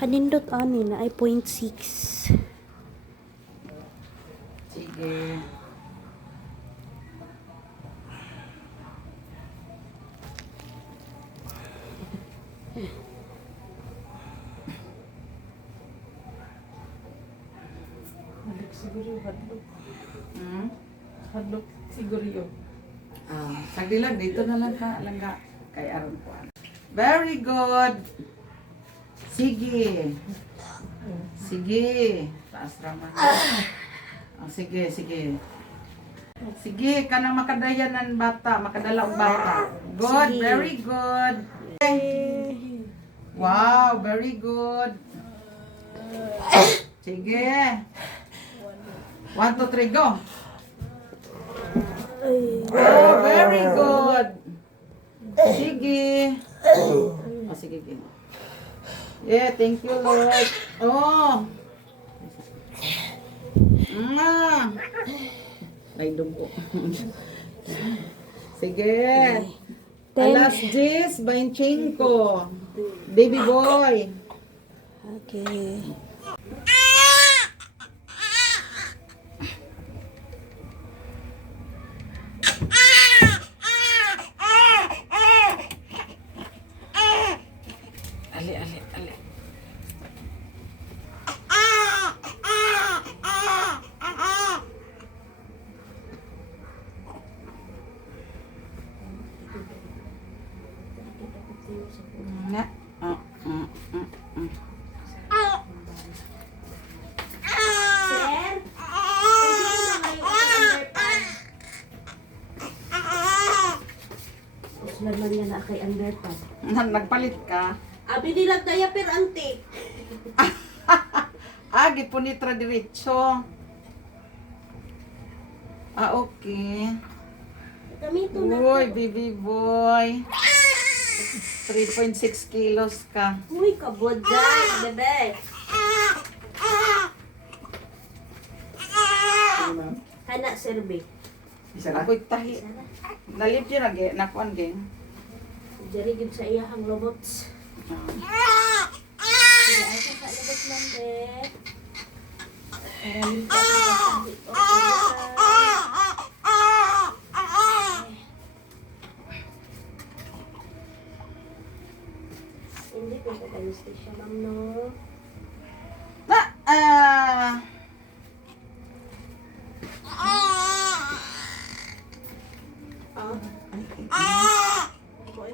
Kanindot ani na ay 0.6. Sige. Hadlok siguro yung hadlok. Hmm? Hadlok siguro yung. Sagdi lang, dito na lang ka, langga. Kay aron ko. Very good. Sige. Sige. Taas raman. Sige, sige. Sige, kanang makadayanan bata, makadala og bata. Good, Sige. very good. Wow, very good. Sige. 1, 2, 3, go. Oh, very good. Sige. Oh, sige, sige. Yeah, thank you, Lord. Oh. Ay, dugo. Sige. Alas 10, 25. Baby boy. Okay. Ali, ali, ali. Na. Sir? Naman yan na kay underpad. Nagpalit ka. Abi nilang diaper, ante. Gipunitra diretso. Okay. Gamito na Uy, to. baby boy. 3.6 kilos ka. Uy, kabodjay, bebe. Kana, serbe. Ako'y tahi. Sana. Nalip yun na, nakuan geng. Diri gid sa iyahang robots. Sige, ay sa labas man, be. Para lipat sa tahi. Hindi ko sa anesthesia, ma'am, no? Na,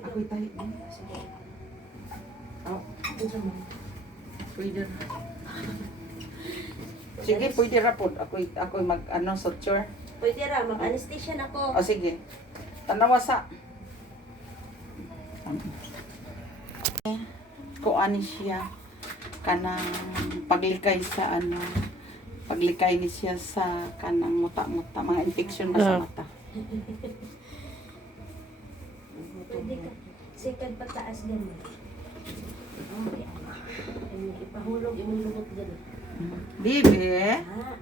ako'y tahi. Oh, pwede. Sige, pwede rapod. Ako'y mag, suture. Pwede ra, mag-anesthesia na ko. O, sige. Tanawa sa. Kuani siya. Kanang paglikay sa paglikay ni siya sa kanang muta-muta. Mga infection ba sa mata. Pwede ka. Second pataas ganun. Okay. Ipahulog imong lubot ganun. Bibi. Ah.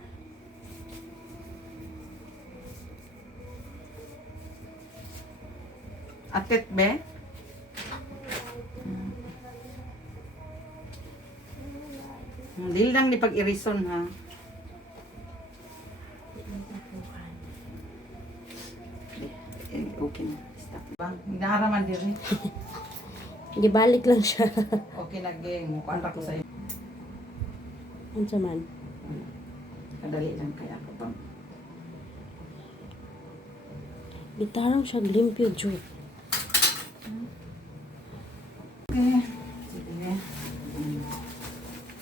Atit be? Dili lang ni pag-irison ha. Okay na. Stop. Bang, hinaharaman diri. Gibalik lang siya. Okay na game. Mukuan ra ko sa iyo. Unsa man? Kadali lang kaya ako pang. Bitarang siya limpyo jud. Okay. Sige.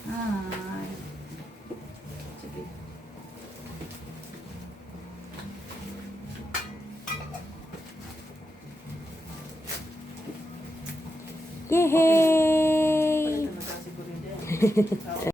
Hi. Sige. Yay!